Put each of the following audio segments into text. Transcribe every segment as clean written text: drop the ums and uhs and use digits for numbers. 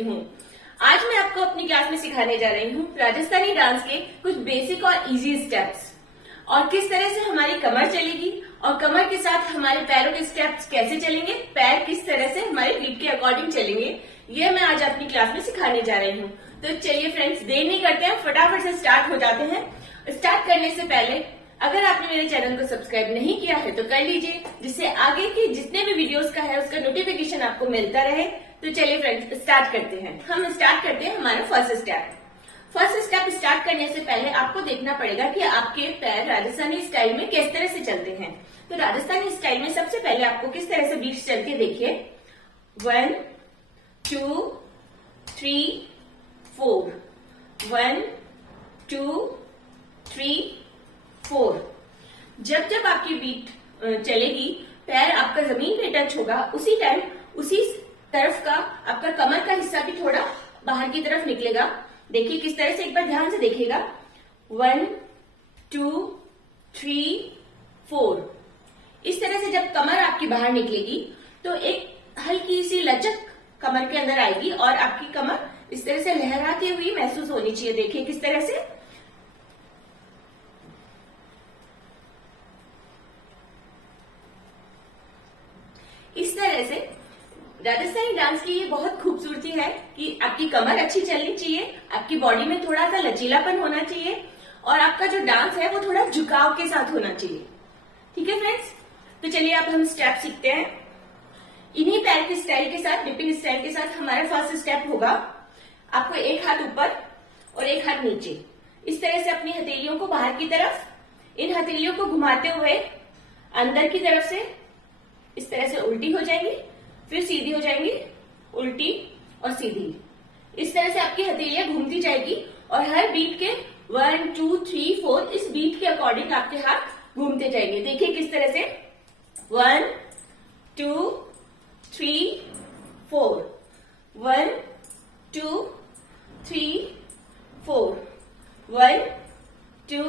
करती हूँ। आज मैं आपको अपनी क्लास में सिखाने जा रही हूँ राजस्थानी डांस के कुछ बेसिक और इजी स्टेप्स और किस तरह से हमारी कमर चलेगी और कमर के साथ हमारे पैरों के स्टेप्स कैसे चलेंगे, पैर किस तरह से हमारे बीट के अकॉर्डिंग चलेंगे, ये मैं आज अपनी क्लास में सिखाने जा रही हूँ। तो चलिए फ्रेंड्स, देर नहीं करते हैं, फटाफट से स्टार्ट हो जाते हैं। स्टार्ट करने से पहले अगर आपने मेरे चैनल को सब्सक्राइब नहीं किया है तो कर लीजिए, जिससे आगे के जितने भी वीडियोस का है उसका नोटिफिकेशन आपको मिलता रहे। तो चलिए फ्रेंड्स, स्टार्ट करते हैं। हम स्टार्ट करते हैं हमारा first step. First step start करने से पहले आपको देखना पड़ेगा कि आपके पैर राजस्थानी स्टाइल में किस तरह से चलते हैं। तो राजस्थानी स्टाइल में सबसे पहले आपको किस तरह से बीट्स चलती है, देखिए 1 2 3 4, 1 2 3 4। जब जब आपकी बीट चलेगी, पैर आपका जमीन पे टच होगा, उसी टाइम उसी तरफ का आपका कमर का हिस्सा भी थोड़ा बाहर की तरफ निकलेगा। देखिए किस तरह से, एक बार ध्यान से देखिएगा। 1 2 3 4। इस तरह से जब कमर आपकी बाहर निकलेगी तो एक हल्की सी लचक कमर के अंदर आएगी और आपकी कमर इस तरह से लहराती हुई महसूस होनी चाहिए। देखिए किस तरह से, इस तरह से राजस्थानी डांस की ये बहुत खूबसूरती है कि आपकी कमर अच्छी चलनी चाहिए, आपकी बॉडी में थोड़ा सा लचीलापन होना चाहिए और आपका जो डांस है वो थोड़ा झुकाव के साथ होना चाहिए। ठीक है फ्रेंड्स, तो चलिए अब हम स्टेप सीखते हैं। इन्हीं पैर के स्टाइल के साथ, डिपिंग स्टाइल के साथ हमारा फर्स्ट स्टेप होगा। आपको एक हाथ ऊपर और एक हाथ नीचे, इस तरह से अपनी हथेलियों को बाहर की तरफ, इन हथेलियों को घुमाते हुए अंदर की तरफ से इस तरह से उल्टी हो जाएंगी, फिर सीधी हो जाएंगी, उल्टी और सीधी। इस तरह से आपकी हथेलियां घूमती जाएगी और हर बीट के 1 2 3 4 इस बीट के अकॉर्डिंग आपके हाथ घूमते जाएंगे। देखिए किस तरह से 1 2 3 4, 1 2 3 4, 1 2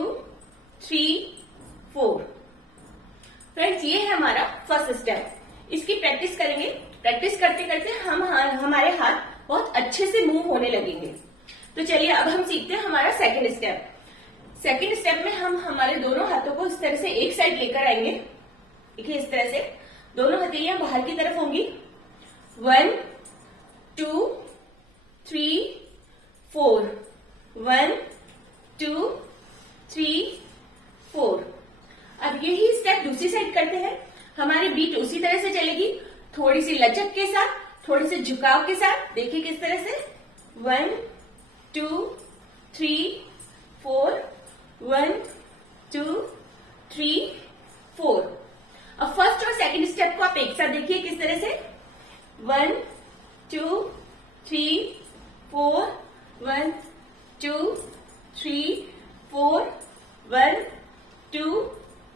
3 4। फ्रेंड्स, ये है हमारा फर्स्ट स्टेप। इसकी प्रैक्टिस करेंगे, प्रैक्टिस करते करते हमारे हाथ बहुत अच्छे से मूव होने लगेंगे। तो चलिए अब हम सीखते हैं हमारा सेकंड स्टेप। सेकंड स्टेप में हम हमारे दोनों हाथों को इस तरह से एक साइड लेकर आएंगे। देखिए इस तरह से दोनों हथेलियां बाहर की तरफ होंगी। 1 2 3 4, 1 2 3 4। अब यही स्टेप दूसरी साइड करते हैं। हमारी बीट उसी तरह से चलेगी, थोड़ी सी लचक के साथ, थोड़े से झुकाव के साथ। देखिए किस तरह से 1 2 3 4, 1 2 3 4। अब फर्स्ट और सेकंड स्टेप को आप एक साथ देखिए किस तरह से 1 2 3 4, 1 2 3 4, 1 2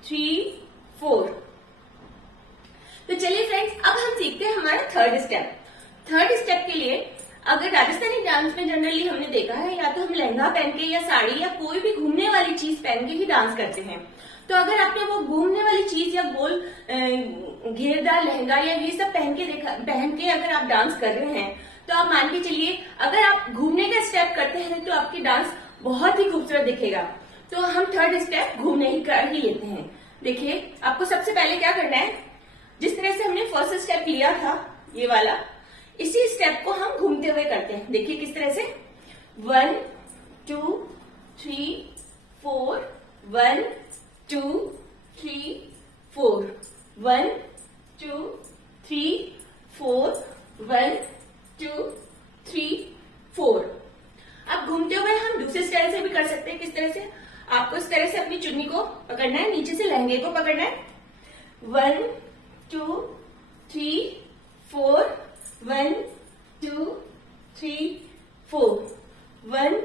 3 4। तो चलिए फ्रेंड्स, अब हम सीखते हैं हमारा थर्ड स्टेप। थर्ड स्टेप के लिए अगर राजस्थानी डांस में जनरली हमने देखा है, या तो हम लहंगा पहन के या साड़ी या कोई भी घूमने वाली चीज पहन के ही डांस करते हैं। तो अगर आपने वो घूमने वाली चीज या गोल घेरदार लहंगा या ये सब पहन के अगर आप डांस कर रहे हैं, तो आप मान के चलिए अगर आप घूमने का स्टेप करते हैं तो आपकी डांस बहुत ही खूबसूरत दिखेगा। तो हम थर्ड स्टेप घूमने ही कर ही लेते हैं। देखिए आपको सबसे पहले क्या करना है, जिस तरह से हमने फर्स्ट स्टेप लिया था ये वाला, इसी स्टेप को हम घूमते हुए करते हैं। देखिए किस तरह से 1 2 3 4, 1 2 3 4, 1 2 3 4, 1 2 3 4। अब घूमते हुए हम दूसरे स्टाइल से भी कर सकते हैं। किस तरह से, आपको इस तरह से अपनी चुन्नी को पकड़ना है, नीचे से लहंगे को पकड़ना है। 1 2 3 4, 1 2 3 4, 1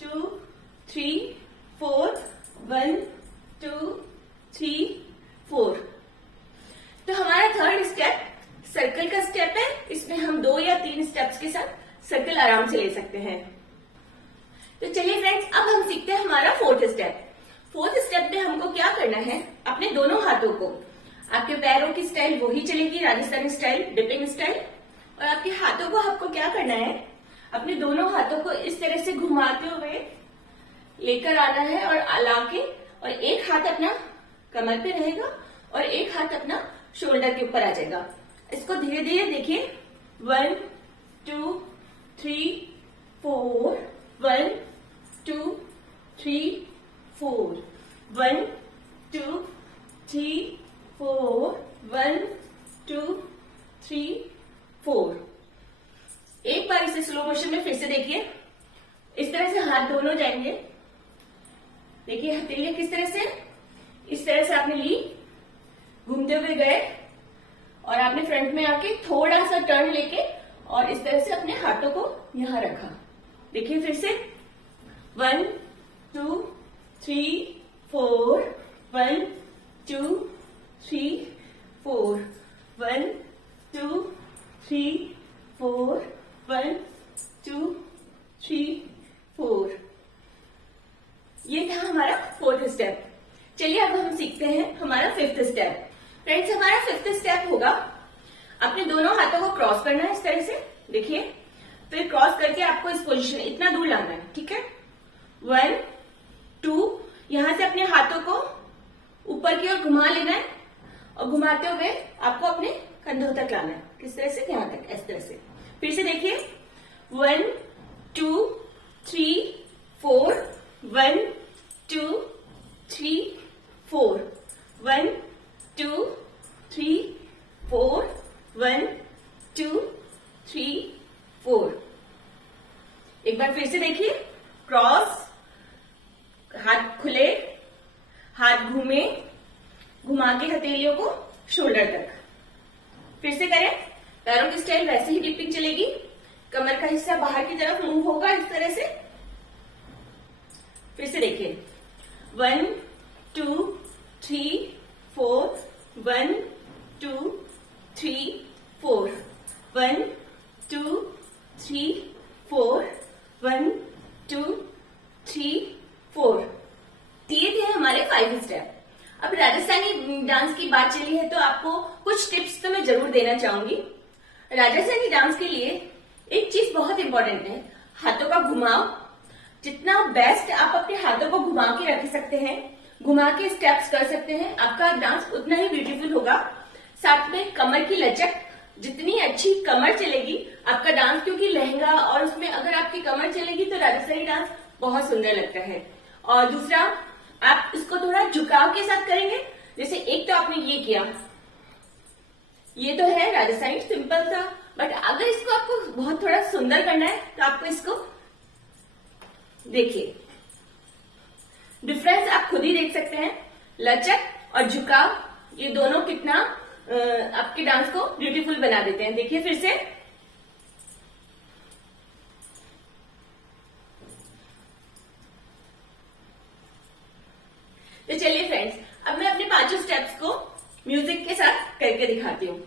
2 3 4, 1 2 3 4। तो हमारा थर्ड स्टेप सर्कल का स्टेप है। इसमें हम 2 या 3 स्टेप्स के साथ सर्कल आराम से ले सकते हैं। तो चलिए फ्रेंड्स, अब हम सीखते हैं हमारा फोर्थ स्टेप। फोर्थ स्टेप में हमको क्या करना है, अपने दोनों हाथों को, आपके पैरों की स्टाइल वही चलेगी राजस्थानी स्टाइल, डिपिंग स्टाइल, और आपके हाथों को आपको क्या करना है, अपने दोनों हाथों को इस तरह से घुमाते हुए लेकर आना है और लाके, और एक हाथ अपना कमर पे रहेगा और एक हाथ अपना शोल्डर के ऊपर आ जाएगा। इसको धीरे धीरे देखिए, 1 2 3 4, 1 2 3 4, 1 2 3 4, 1 2 3 4। एक बार इसे स्लो मोशन में फिर से देखिए, इस तरह से हाथ दोनों जाएंगे। देखिए हथेलियां किस तरह से, इस तरह से आपने ली, घूमते हुए गए और आपने फ्रंट में आके थोड़ा सा टर्न लेके और इस तरह से अपने हाथों को यहां रखा। देखिए फिर से, 1 2 3 4, 1 2 3 4, 1 2 3 4, 1 2 3 4। ये था हमारा 4th स्टेप। चलिए अब हम सीखते हैं हमारा 5th स्टेप। फ्रेंड्स, हमारा 5th स्टेप होगा, अपने दोनों हाथों को क्रॉस करना है इस तरह से। देखिए, फिर क्रॉस करके आपको इस पोजीशन इतना दूर लाना है, ठीक है। 1 2, यहां से अपने हाथों को ऊपर की ओर घुमा लेना है और घुमाते हुए आपको अपने कंधों तक लाना है। किस तरह से, यहां तक, इस तरह से। फिर से देखिए, 1 2 3 4, 1 2 3 4, 1 2 3 4, 1 2 3 4। एक बार फिर से देखिए, क्रॉस, हाथ खुले, हाथ घूमे, घुमा के हथेलियों को शोल्डर तक। फिर से करें, पैरों की स्टाइल वैसे ही डिपिंग चलेगी, कमर का हिस्सा बाहर की तरफ मूव होगा इस तरह से। फिर से देखिए, 1 2 3 4, 1 2 3 4, 1 2 3 4, 1 2 3 4। ये थे हमारे 5 स्टेप। अब राजस्थानी डांस की बात चली है तो आपको कुछ टिप्स तो मैं जरूर देना चाहूंगी। राजस्थानी डांस के लिए एक चीज बहुत इंपॉर्टेंट है, हाथों का घुमाव। जितना बेस्ट आप अपने हाथों को घुमा के रख सकते हैं, घुमा के स्टेप्स कर सकते हैं, आपका डांस उतना ही ब्यूटीफुल होगा। साथ में कमर की लचक, जितनी अच्छी कमर चलेगी आपका डांस, क्योंकि लहंगा और उसमें अगर आपकी कमर चलेगी तो राजस्थानी डांस बहुत सुंदर लगता है। और दूसरा, आप इसको थोड़ा झुकाव के साथ करेंगे। जैसे एक तो आपने ये किया, ये तो है राजस्थानी सिंपल सा, बट अगर इसको आपको बहुत थोड़ा सुंदर करना है तो आपको इसको देखिए, डिफरेंस आप खुद ही देख सकते हैं। लचक और झुकाव, ये दोनों कितना आपके डांस को ब्यूटीफुल बना देते हैं। देखिए फिर से, तो चलिए फ्रेंड्स, अब मैं अपने 5 स्टेप्स को म्यूजिक के साथ करके दिखाती हूँ।